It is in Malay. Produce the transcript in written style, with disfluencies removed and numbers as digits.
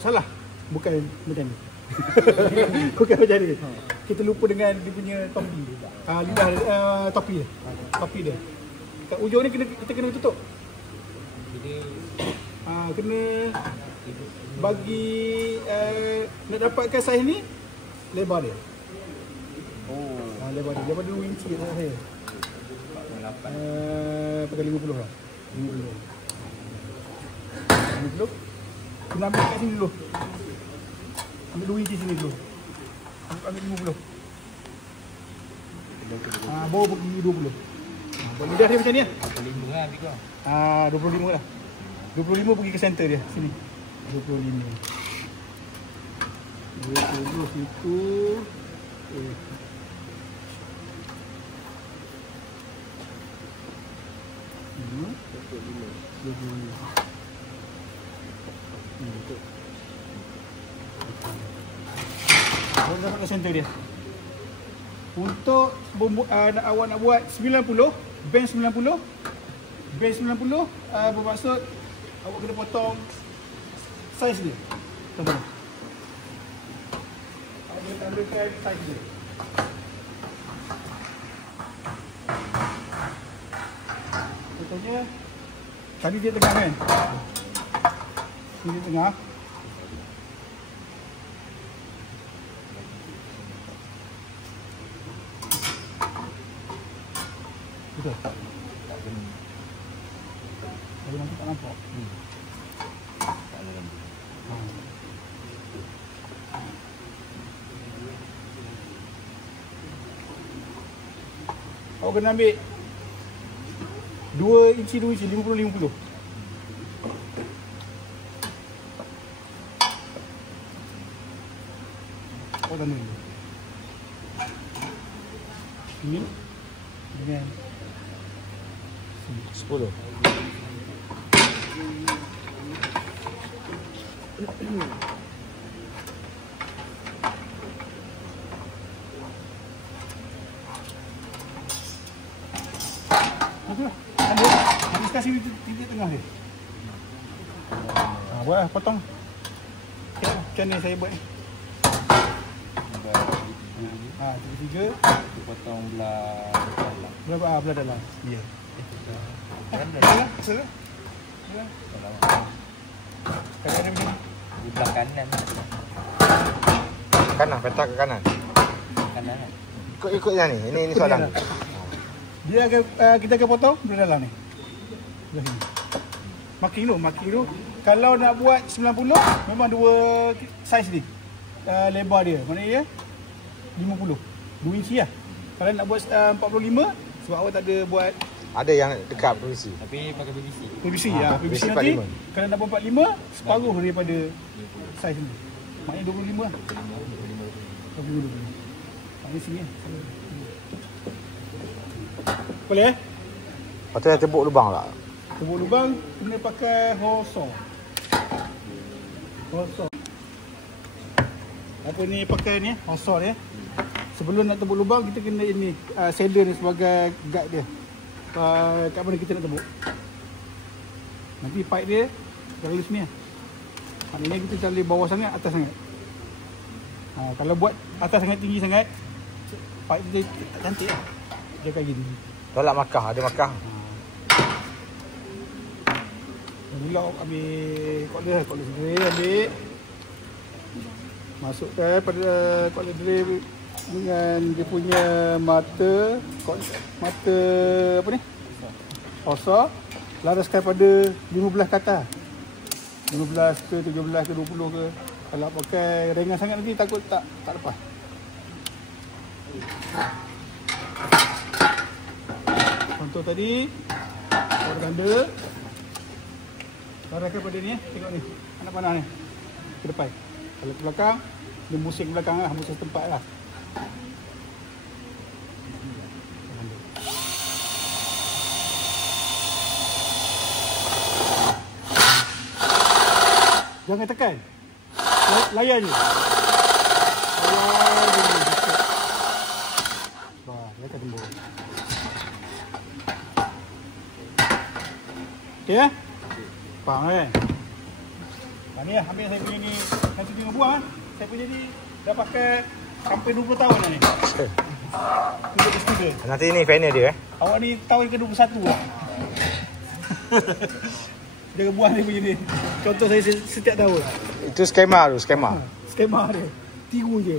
Salah. Bukan macam ni. Bukan macam ni. Kita lupa dengan dia punya topi. Lidah topi dia. Topi dia. Kat ujung ni kita kena tutup. Kena bagi nak dapatkan saiz ni lebar dia. Lebar dia. Lebar dia 2 inci kat saya. 48. Pakai 50 lah. 50. Kena ambil kat sini dulu. Ambil 2 inci sini dulu. Ambil 50. Bawa pergi 20. Lidah dia macam ni lah. 25 lah ambil kau. 25 lah. 25 pergi ke center dia. Sini. 25. 20 situ. Dapat ke center dia. Untuk awak nak buat 90, band 90. Band 90 bermaksud awak kena potong saiz dia. Tengok. Awak kena tambahkan saiz dia. Contohnya tadi dia tengah kan. Ini dia tengah. Betul. Kalau nanti tak nampak. Tak ada lampu. Awak kena ambil 2 inci 50-50. Awak tanda ni. Ini dengan 10. Habis kasih titik tengah dia. Buat potong. Macam ni saya buat ni. Tiga. Potong belah dalam. Ya. Salah. Kanan ni. Belah kanan. Kanan, petak ke kanan. Kanan. Ikut yang ni. Ini soalan. Dia akan kita akan potong belah dalam ni. Belah sini. Marking dulu. Kalau nak buat 90 memang 2 saiz ni. Lebar dia. Maknanya 50. 2 inci lah. Kalau nak buat 45 sebab awak tak ada buat. Ada yang dekat PVC. Tapi pakai PVC. PVC ya. PVC nanti 45. Kalau nak buat 45 separuh daripada saiz ni. Maknanya 25 lah. 25. Maknanya sini. Boleh Patut yang tebuk lubang tak? Tebuk lubang kena pakai hosor. Apa ni pakai ni hosor dia. Sebelum nak tebuk lubang kita kena ini shader ni sebagai guide dia. Kat mana kita nak tebuk. Nanti pipe dia dari sini lah. Maknanya kita cari bawah sangat, atas sangat. Kalau buat atas sangat tinggi sangat, pipe dia tak cantik lah. Dia kayak gini. Tolak makah, ada makah. Mula ambil collar drill, ambil. Masukkan pada collar drill dengan dia punya mata apa ni? Hosor. Laraskan pada 15 ke atas. 15 ke 17 ke 20 ke. Kalau pakai ringan sangat nanti takut tak lepas. Contoh tadi awak tanda laraskan pada ni, tengok ni anak panah ni ke depan. Kalau ke belakang dia musik belakang lah, musik tempat lah. Jangan tekan. Layan je. Layan je. Wah, dia akan tembus. Okey ya? Faham kan? Ni lah, ambil saya punya ni. Nanti tengok buang kan. Saya punya ni dah pakai sampai 20 tahun dah ni. Untuk student. Nanti ni final dia Awak ni tahun ke-21 lah. Jangan buang dia punya ni. Contoh saya setiap tahun. Itu skema tu, skema. Skema dia. Tiru je.